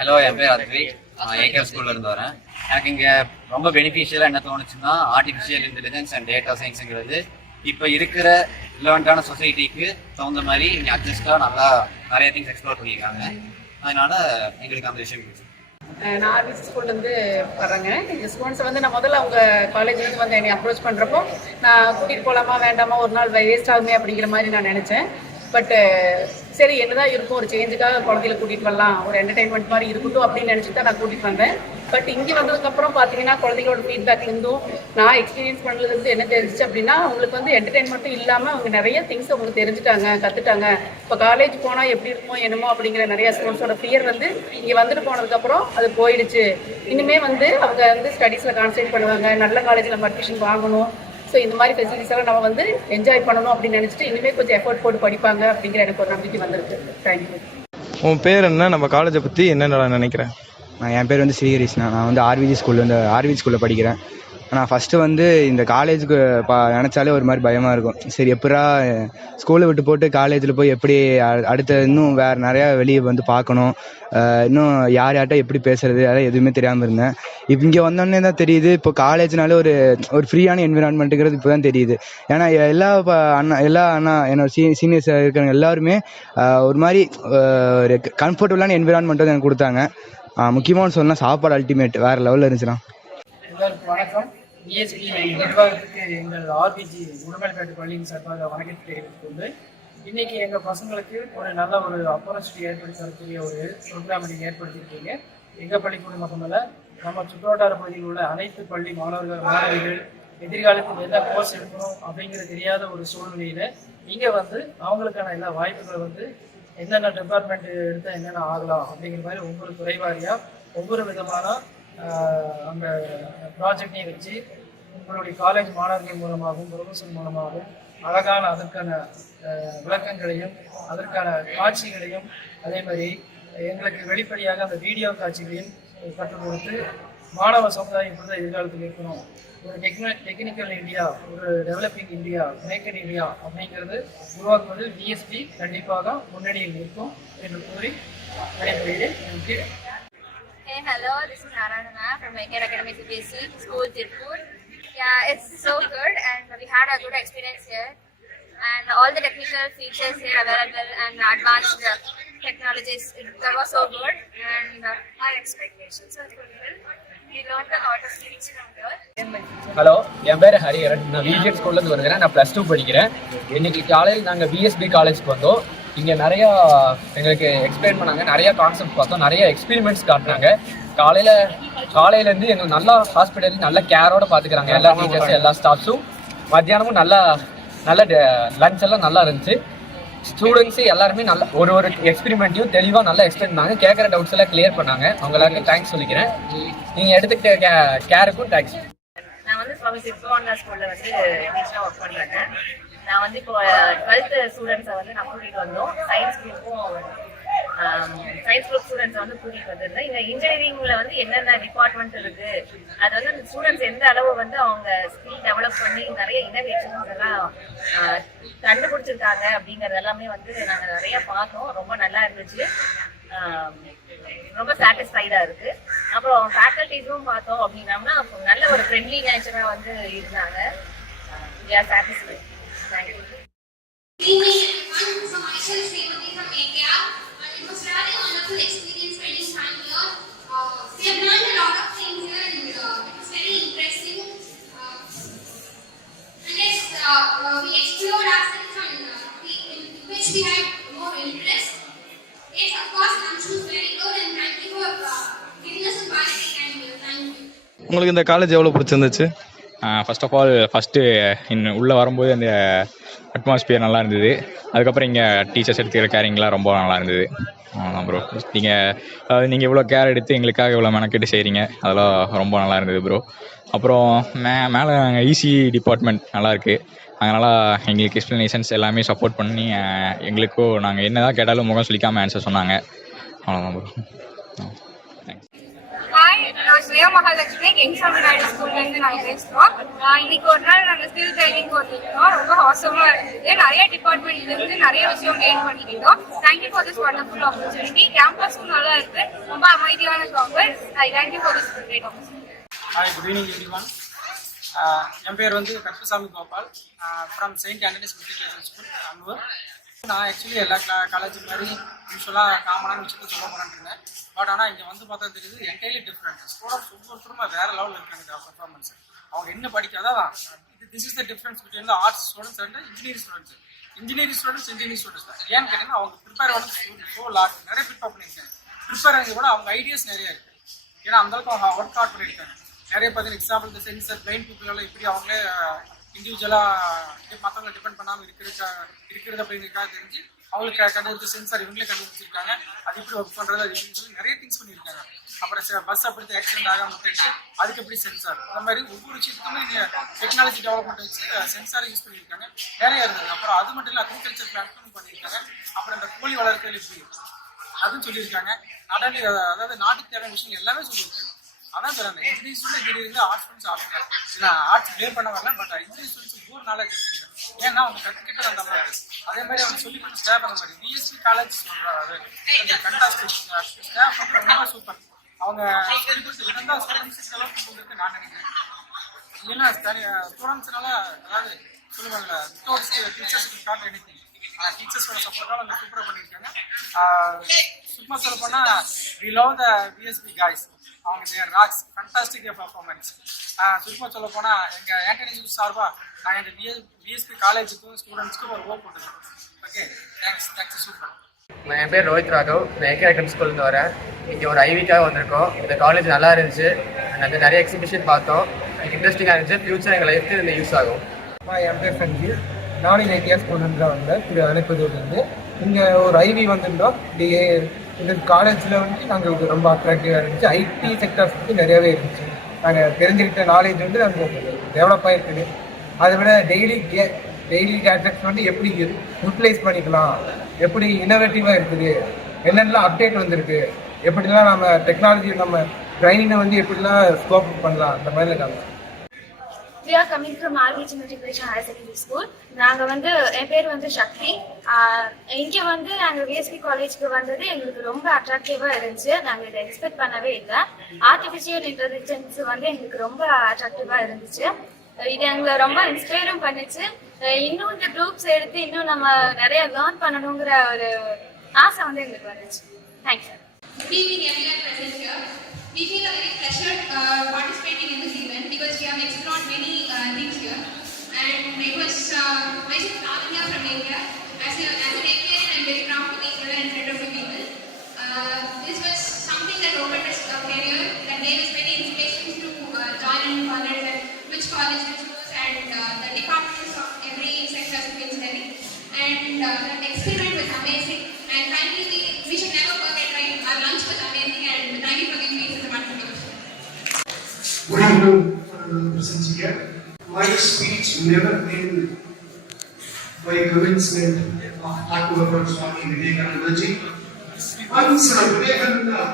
Hello, என் பேர் Advik. AKF ஸ்கூல்ல இருந்து வரேன். எனக்கு இங்க ரொம்ப பெனிஃபிஷியலா என்ன தோணுச்சுன்னா, ஆர்டிஃபிஷியல் இன்டெலிஜென்ஸ் அண்ட் டேட்டா சயின்ஸுங்கிறது இப்போ இருக்கிற ரிலவெண்டான சொசைட்டிக்கு தகுந்த மாதிரி இங்கே அட்ஜஸ்டாக நல்லா நிறைய திங்ஸ் எக்ஸ்ப்ளோர் பண்ணியிருக்காங்க. அதனால எங்களுக்கு அந்த விஷயம் பிடிச்சி. நான் ஆர்பிசி ஸ்கூல்லேருந்து வர்றேங்க. இந்த ஸ்டூடெண்ட்ஸை வந்து நான் முதல்ல அவங்க காலேஜ்லேருந்து வந்து என்னை அப்ரோச் பண்ணுறப்போ நான் கூட்டிகிட்டு போகலாமா வேண்டாமா, ஒரு நாள் வேஸ்ட் ஆகுமே அப்படிங்கிற மாதிரி நான் நினச்சேன். பட்டு சரி என்னதான் இருக்கும், ஒரு சேஞ்சுக்காக குழந்தைகளை கூட்டிகிட்டு வரலாம், ஒரு என்டர்டைன்மெண்ட் மாதிரி இருக்கட்டும் அப்படின்னு நினச்சிட்டு தான் நான் கூட்டிகிட்டு வந்தேன். பட் இங்கே வந்ததுக்கப்புறம் பார்த்தீங்கன்னா குழந்தைகளோட ஃபீட்பேக்லேருந்தும் நான் எக்ஸ்பீரியன்ஸ் பண்ணுறதுலேருந்து என்ன தெரிஞ்சிச்சு அப்படின்னா, அவங்களுக்கு வந்து என்டர்டைன்மெண்ட்டும் இல்லாமல் அவங்க நிறைய திங்ஸ் அவங்களுக்கு தெரிஞ்சுட்டாங்க, கற்றுட்டாங்க. இப்போ காலேஜ் போனால் எப்படி இருக்குமோ என்னமோ அப்படிங்கிற நிறைய ஸ்டூடெண்ட்ஸோட ஃபியர் வந்து இங்கே வந்துட்டு போனதுக்கப்புறம் அது போயிடுச்சு. இனிமே வந்து அவங்க வந்து ஸ்டடீஸில் கான்சன்ட்ரேட் பண்ணுவாங்க, நல்ல காலேஜில் நம்ம அட்மிஷன் வாங்கணும். ஸோ இந்த மாதிரி ஃபெசிலிட்டிஸ் எல்லாம் நம்ம வந்து என்ஜாய் பண்ணணும் அப்படின்னு நினச்சிட்டு இனிமேல் கொஞ்சம் எஃபோர்ட் போட்டு படிப்பாங்க அப்படிங்கிற எனக்கு ஒரு நம்பிக்கை வந்திருக்கு. தேங்க்யூ. உன் பேர் என்ன? நம்ம காலேஜை பற்றி என்ன நினைக்கிறேன்? என் பேர் வந்து ஸ்ரீஹரிஷ்ணா. நான் வந்து ஆர்விஜி ஸ்கூலில் படிக்கிறேன். நான் ஃபஸ்ட்டு வந்து இந்த காலேஜுக்கு நினச்சாலே ஒரு மாதிரி பயமாக இருக்கும். சரி எப்படா ஸ்கூலை விட்டு போட்டு காலேஜில் போய் எப்படி அடுத்த இன்னும் வேறு நிறையா வெளியே வந்து பார்க்கணும், இன்னும் யார்கிட்ட எப்படி பேசுறது, அதெல்லாம் எதுவுமே தெரியாமல் இருந்தேன். இப்போ இங்கே வந்தோடனே தான் தெரியுது, இப்போ காலேஜ்னாலே ஒரு ஃப்ரீயான என்விரான்மெண்ட்டுங்கிறது இப்போ தான் தெரியுது. ஏன்னா எல்லா அண்ணா என்னோட சீனியர்ஸ் இருக்கிறவங்க எல்லாருமே ஒரு மாதிரி ஒரு கம்ஃபர்டபுளான என்விரான்மெண்ட்டை தான் எனக்கு கொடுத்தாங்க. முக்கியமாக சொன்னால் சாப்பாடு அல்டிமேட் வேறு லெவலில் இருந்துச்சுன்னா. எல்லாருக்கும் வணக்கம். பிஎஸ்பி நிர்வாகத்துக்கு எங்கள் ஆர்பிஜி உடுமலைப்பேட்டை பள்ளியின் சார்பாக வணக்கத்தை தெரிவித்துக் கொண்டு, இன்னைக்கு எங்கள் பசங்களுக்கு ஒரு நல்ல ஒரு ஆப்பர்ச்சுனிட்டி ஏற்படுத்தி தரக்கூடிய ஒரு ப்ரோக்ராம் நீங்கள் ஏற்படுத்தியிருக்கீங்க. எங்கள் பள்ளிக்கூடம் மட்டுமல்ல, நம்ம சுற்றுவட்டார பகுதியில் உள்ள அனைத்து பள்ளி மாணவிகள் எதிர்காலத்தில் என்ன கோர்ஸ் எடுக்கணும் அப்படிங்கிறது தெரியாத ஒரு சூழ்நிலையில் இங்கே வந்து அவங்களுக்கான எல்லா வாய்ப்புகளை வந்து என்னென்ன டிபார்ட்மெண்ட் எடுத்தால் என்னென்ன ஆகலாம் அப்படிங்கிற மாதிரி ஒவ்வொரு துறைவாரியாக ஒவ்வொரு விதமான அந்த ப்ராஜெக்டையும் வச்சு உங்களுடைய காலேஜ் மாணவர்கள் மூலமாகவும் ப்ரொஃபஸர் மூலமாகவும் அழகான அதற்கான விளக்கங்களையும் அதற்கான காட்சிகளையும் அதே மாதிரி எங்களுக்கு வெளிப்படையாக அந்த வீடியோ காட்சிகளையும் கற்றுக் கொடுத்து மாணவ சமுதாயம் இப்படி தான் எதிர்காலத்தில் இருக்கணும், ஒரு டெக்னிக்கல் இந்தியா, ஒரு developing India, make in India அப்படிங்கிறது உருவாக்குவதில் பிஎஸ்பி கண்டிப்பாக முன்னணியில் இருக்கும் என்று கூறி விடைபெறுகிறேன். எனக்கு Hey, hello, this is Narayana from Venkat Academy CBSE School, Tirupur. Yeah, it's so good and we had a good experience here. And all the technical features here available and advanced technologies, that was so good. And our expectations are fulfilled. We learned a lot of things from there. ஹலோ, என் பேர் ஹரிஹரன். நான் விஜிஎட் ஸ்கூல்லேருந்து வருகிறேன். நான் +2 படிக்கிறேன். இன்னைக்கு காலையில் நாங்கள் பிஎஸ்பி காலேஜ்க்கு வந்தோம். இங்கே நிறையா எங்களுக்கு எக்ஸ்பிளைன் பண்ணாங்க, நிறையா கான்செப்ட் பார்த்தோம், நிறைய எக்ஸ்பெரிமெண்ட்ஸ் காட்டினாங்க. காலையிலேருந்து எங்களுக்கு நல்லா ஹாஸ்பிட்டல் நல்ல கேரோட பார்த்துக்கிறாங்க எல்லா டீச்சர்ஸும் எல்லா ஸ்டாஃப்ஸும். மத்தியானமும் நல்ல லஞ்ச் எல்லாம் நல்லா இருந்துச்சு. ஸ்டூடெண்ட்ஸு எல்லாருமே நல்ல ஒரு எக்ஸ்பெரிமெண்ட்டையும் தெளிவாக நல்லா எக்ஸ்பிளைன் பண்ணாங்க. கேட்குற டவுட்ஸ் எல்லாம் கிளியர் பண்ணாங்க. அவங்க எல்லாருக்கும் தேங்க்ஸ் சொல்லிக்கிறேன். நீங்கள் எடுத்துக்கிட்ட கேருக்கும் தேங்க்ஸ். நான் வந்து சுவாமி சித்வானந்தா ஸ்கூலில் வந்து டீச்சராக ஒர்க் பண்ணுறேங்க. நான் வந்து இப்போ 12th ஸ்டூடெண்ட்ஸை வந்து நான் கூட்டிகிட்டு வந்தோம். சயின்ஸ் குரூப் ஸ்டூடெண்ட்ஸை வந்து கூட்டிகிட்டு வந்திருந்தேன். இந்த இன்ஜினியரிங்கில் வந்து என்னென்ன டிபார்ட்மெண்ட் இருக்குது, அது வந்து அந்த ஸ்டூடெண்ட்ஸ் எந்த அளவு வந்து அவங்க ஸ்கில் டெவலப் பண்ணி நிறைய இனோவேஷன்ஸ் எல்லாம் கண்டுபிடிச்சிருக்காங்க அப்படிங்கிறது எல்லாமே வந்து நாங்கள் நிறைய பார்த்தோம். ரொம்ப நல்லா இருந்துச்சு, ரொம்ப சாட்டிஸ்ஃபைடாக இருக்குது. அப்புறம் ஃபேக்கல்ட்டிஸும் பார்த்தோம் அப்படின்னம்னா நல்ல ஒரு ஃப்ரெண்ட்லி நேச்சராக வந்து இருந்தாங்க. We are satisfied. Thank you. So myself Srimati from India, and it was really a wonderful experience spending time here. We have learned a lot of things here, and it was very interesting. And yes, we explored ourselves in which we had more interest. Yes, of course, lunch was very good, and thank you for giving us a quality time here. Thank you. உங்களுக்கு இந்த college எவ்வளோ பிடிச்சிருந்துச்சு? First of all உள்ளே வரும்போது அந்த atmosphere நல்லா இருந்தது. அதுக்கப்புறம் இங்கே டீச்சர்ஸ் எடுத்துக்கிற கேரிங்லாம் ரொம்ப நல்லா இருந்தது. ப்ரோ, நீங்கள் இவ்வளோ கேர் எடுத்து எங்களுக்காக இவ்வளோ மெனக்கெட்டு செய்கிறீங்க, அதெல்லாம் ரொம்ப நல்லா இருந்தது ப்ரோ. அப்புறம் மேலே நாங்கள் இசி டிபார்ட்மெண்ட் நல்லாயிருக்கு. அதனால் எங்களுக்கு எக்ஸ்ப்ளனேஷன்ஸ் எல்லாமே சப்போர்ட் பண்ணி எங்களுக்கும் நாங்கள் என்ன தான் கேட்டாலும் முகம் சொல்லிக்காமல் ஆன்சர் சொன்னாங்க. அவ்வளோதான் ப்ரோ. Hi, I was ஜெய மகாலட்சுமி கிங்சாமி நாயுடு ஸ்கூல்லேருந்து நாங்கள் பேசுகிறோம். இன்னைக்கு ஒரு நாள் நாங்கள் ஸ்கில் ட்ரைனிங் போட்டிருக்கோம். ரொம்ப ஹாசமாக இருந்தது. நிறைய டிபார்ட்மெண்ட்லேருந்து நிறைய விஷயம் கெயின் பண்ணிக்கிட்டோம். Thank you for this wonderful opportunity. கேம்பஸும் நல்லா இருக்கு, ரொம்ப அமைதியான campus. Thank you for this great opportunity. Hi, good evening everyone. என் பேர் வந்து Karuppasamy Gopal from Saint Antony's matriculation school Annur. நான் ஆக்சுவலி எல்லா காலேஜ் மாதிரி யூஸ்வலாக காமனான விஷயத்த சொல்ல போகிறேன்னு இருந்தேன். பட் ஆனால் இங்கே வந்து பார்த்தா தெரியுது என்டையர்லி டிஃப்ரெண்ட். ஸ்டூடெண்ட்ஸ் ஒவ்வொருத்தரும் வேறு லெவலில் இருக்காங்க பர்ஃபார்மன்ஸ். அவங்க என்ன படிக்காதான் this is the difference between the arts students and engineering students. Engineering students தான். ஏன்னு கேட்டீங்கன்னா அவங்க ப்ரிப்பேர் வந்து ஸோ லாட் நிறைய ப்ரிப்பேர் பண்ணியிருக்காங்க. ப்ரிப்பேர் ஆனது கூட அவங்க ஐடியாஸ் நிறைய இருக்குது. ஏன்னா அந்தளவுக்கு அவங்க ஒர்க் அவுட் பண்ணியிருக்காங்க. நிறைய பார்த்தீங்கன்னா எக்ஸாம்பிள் இந்த சென்சர் பிளைண்ட் பீப்புளெல்லாம் எப்படி அவங்களே இண்டிவிஜுவலாக மற்றவங்களை டிபெண்ட் பண்ணாமல் இருக்கிறது அப்படிங்கிறதுக்காக தெரிஞ்சு அவங்களுக்கு கண்டுபிடிச்ச சென்சார் இவங்களே கண்டுபிடிச்சிருக்காங்க. அது எப்படி ஒர்க் பண்ணுறது அது எப்படின்னு சொல்லி நிறைய திங்ஸ் பண்ணியிருக்காங்க. அப்புறம் பஸ் அப்படி ஆக்சிடென்ட் ஆகாமல் விட்டுட்டு அதுக்கு எப்படி சென்சார், அந்த மாதிரி ஒவ்வொரு விஷயத்துக்குமே டெக்னாலஜி டெவலப்மெண்ட் வச்சு சென்சாரை யூஸ் பண்ணியிருக்காங்க. நிறைய இருந்தது. அப்புறம் அது மட்டும் இல்லை, அக்ரிகல்ச்சர் பிளாட்ஃபார்ம் பண்ணியிருக்காங்க. அப்புறம் இந்த கோழி வளர்க்கல் எப்படி அதுவும் சொல்லியிருக்காங்க. அதாவது நாட்டுக்கு தேவையான விஷயம் எல்லாமே சொல்லியிருக்காங்க. அதான் சார் அந்த engineering arts students arts blame பண்ண வரல. பட் இன்ஜினியரிங் ஸ்டூடெண்ட்ஸ் ஒரு நாலேஜ் இருக்குங்க. ஏன்னா அவங்க கற்றுக்கிட்டது அந்த மாதிரி. அதே மாதிரி அவங்க சொல்லி கொடுத்த ஸ்டாஃப் அந்த மாதிரி பிஎஸ்சி காலேஜ் சொல்கிறாரு ஃபண்டாஸ்டிக் ஸ்டாஃப் வந்து ரொம்ப சூப்பர். அவங்க சொல்லி கொடுத்து இருந்தால் ஸ்டூடெண்ட்ஸுக்கு அளவுக்கு போகிறதுக்கு நான் நினைக்கிறேன். இல்லைன்னா ஸ்டூடெண்ட்ஸ்னால அதாவது சொல்லுவாங்கல்ல வித்தவுட் டீச்சர்ஸுக்கு கால் எடுத்து டீச்சர்ஸோட சப்போர்ட்டால் அவங்க சூப்பராக பண்ணியிருக்காங்க. சும்மா சொல்ல போனால் we love the BSP guys. அவங்க தேர் ராக்ஸ் ஃபண்டாஸ்டிக் பர்ஃபார்மன்ஸ். சும்மா சொல்ல போனால் எங்கள் ஆண்டனி சார்பாக நான் எங்கள் பிஎஸ்பி காலேஜுக்கும் ஸ்டூடெண்ட்ஸ்க்கும் ஒரு ஓப் போட்டுருக்கேன். Okay, thanks super. என் பேர் ரோஹித் ராகவ். நான் ஏகே அகாடமி ஸ்கூல்லேருந்து வரேன். இங்கே ஒரு ஐவிக்காக வந்திருக்கோம். இந்த காலேஜ் நல்லா இருந்துச்சு. நாங்கள் நிறைய எக்ஸிபிஷன் பார்த்தோம். எனக்கு இன்ட்ரெஸ்டிங்காக இருந்துச்சு. ஃபியூச்சர் எங்கள் லைஃப்க்கு இந்த யூஸ் ஆகும். என் பேர் சஞ்சீவ். நானும் ஐடியா ஸ்கூல்லேருந்து தான் வந்தேன். திரு அனுப்பதூர்லேருந்து. இங்கே ஒரு ஐவி வந்திருந்தோம். இந்த காலேஜில் வந்து நாங்கள் ரொம்ப அட்ராக்டிவாக இருந்துச்சு. ஐடி செக்டர்ஸ் பற்றி நிறையாவே இருந்துச்சு. நாங்கள் தெரிஞ்சுக்கிட்ட நாலேஜ் வந்து நாங்கள் டெவலப் ஆகிருக்குது. அதை விட டெய்லி கேட்ஜெட்ஸ் வந்து எப்படி யூட்டிலைஸ் பண்ணிக்கலாம், எப்படி இன்னோவேட்டிவாக இருக்குது, என்னென்னலாம் அப்டேட் வந்திருக்கு, எப்படிலாம் நம்ம டெக்னாலஜி நம்ம ட்ரைனிங்கை வந்து எப்படிலாம் ஸ்கோப் பண்ணலாம், அந்த மாதிரி இருக்காங்க. We are coming from RVG Matriculation Higher Secondary School. நாங்கள் வந்து என் பேர் வந்து சக்தி. இங்கே வந்து நாங்கள் விஎஸ்பி காலேஜ்க்கு வந்தது எங்களுக்கு ரொம்ப அட்ராக்டிவாக இருந்துச்சு. நாங்கள் இதை எக்ஸ்பெக்ட் பண்ணவே இல்லை. ஆர்டிஃபிஷியல் இன்டெலிஜென்ஸ் வந்து எங்களுக்கு ரொம்ப அட்ராக்டிவாக இருந்துச்சு. இது எங்களை ரொம்ப இன்ஸ்பயரும் பண்ணிச்சு. இன்னும் இந்த குரூப்ஸ் எடுத்து இன்னும் நம்ம நிறைய லேர்ன் பண்ணணுங்கிற ஒரு ஆசை வந்து எங்களுக்கு வந்துச்சு. Thank you. Good evening everyone present here. We feel very pleasure participating in this event because we have explored many things here, and it was myself Lavanya from India. As an Indian, I'm very proud to be here and in front of you people. This was something that opened us a career, that gave us many inspirations to join in college and which college to choose, and the departments of every sector of engineering, and that experiment was amazing. And finally, we should never forget, right? Our lunch was amazing, and thank you for giving me such a wonderful opportunity. Good afternoon, presence here. My speech never came by coincidence of Thakur Swami Vivekananda ji. Once Vivekananda,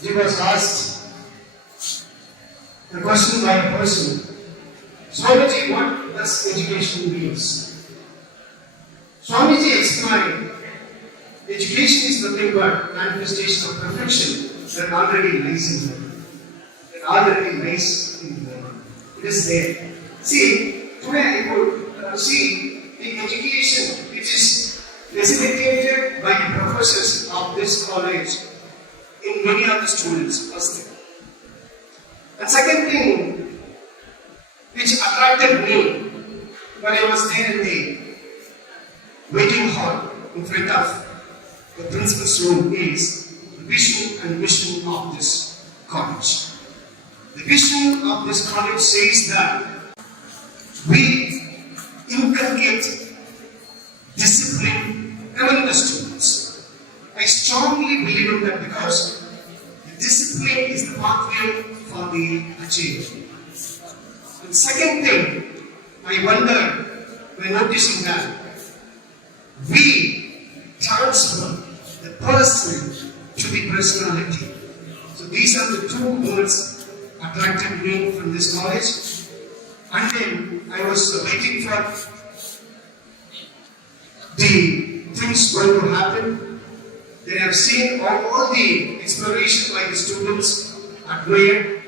he was asked the question by a person, Swamiji, what does education means? Swamiji explained, education is nothing but manifestation of perfection that already lies in the world. That already lies in the world. It is there. See, today I could see the education which is facilitated by the professors of this college in many other students. First thing. And second thing which attracted me when I was there in the waiting hall in front of the principal's room is the vision and mission of this college. The vision of this college says that we inculcate discipline among the students. I strongly believe in that because the discipline is the pathway for the achievement. And second thing, I wonder by noticing that we transfer the person to the personality. So these are the two words attracted me from this college. And then I was waiting for the things going to happen. Then I have seen all the exploration by the students admired.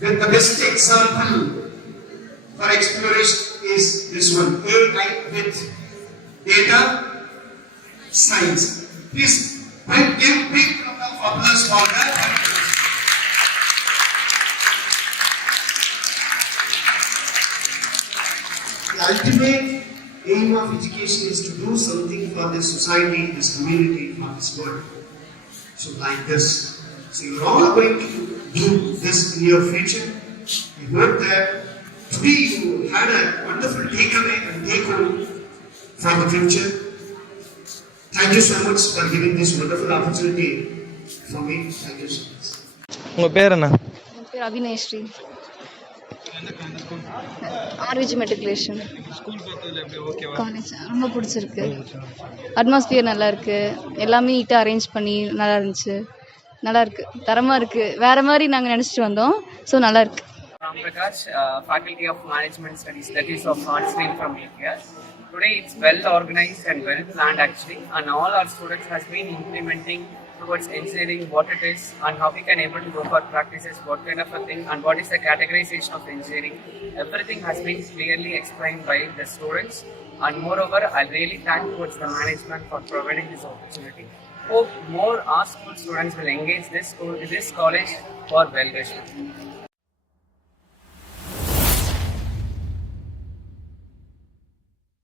Then the best example for exploration is this one, AI with data science. Please give big round of applause for that. The ultimate aim of education is to do something for this society, this community, for this world. So like this. So you're all going to do this in your future. I hope that today you had a wonderful takeaway and take home for the future. Thank you so much for giving this wonderful opportunity for me. Thank you so much. உங்கள் பேர் என்ன? என் பேர் Abhinayasri. ஆர்விஜி matriculation college ரொம்ப பிடிச்சிருக்கு. Atmosphere நல்லா இருக்கு, எல்லாமே நீட்டாக அரேஞ்ச் பண்ணி நல்லா இருந்துச்சு. நல்லா இருக்கு, தரமாக இருக்கு, வேற மாதிரி நாங்கள் நினச்சிட்டு வந்தோம். ஸோ நல்லா இருக்கு. Ram Prakash, Faculty of Management Studies, that is of Art Stream from here. Today it's well organized and well planned actually, and all our students has been implementing towards engineering what it is and how we can able to go for practices, what kind of a thing and what is the categorization of engineering. Everything has been clearly explained by the students, and moreover I really thank towards the management for providing this opportunity. Hope more our school students will engage this college for well-wishing.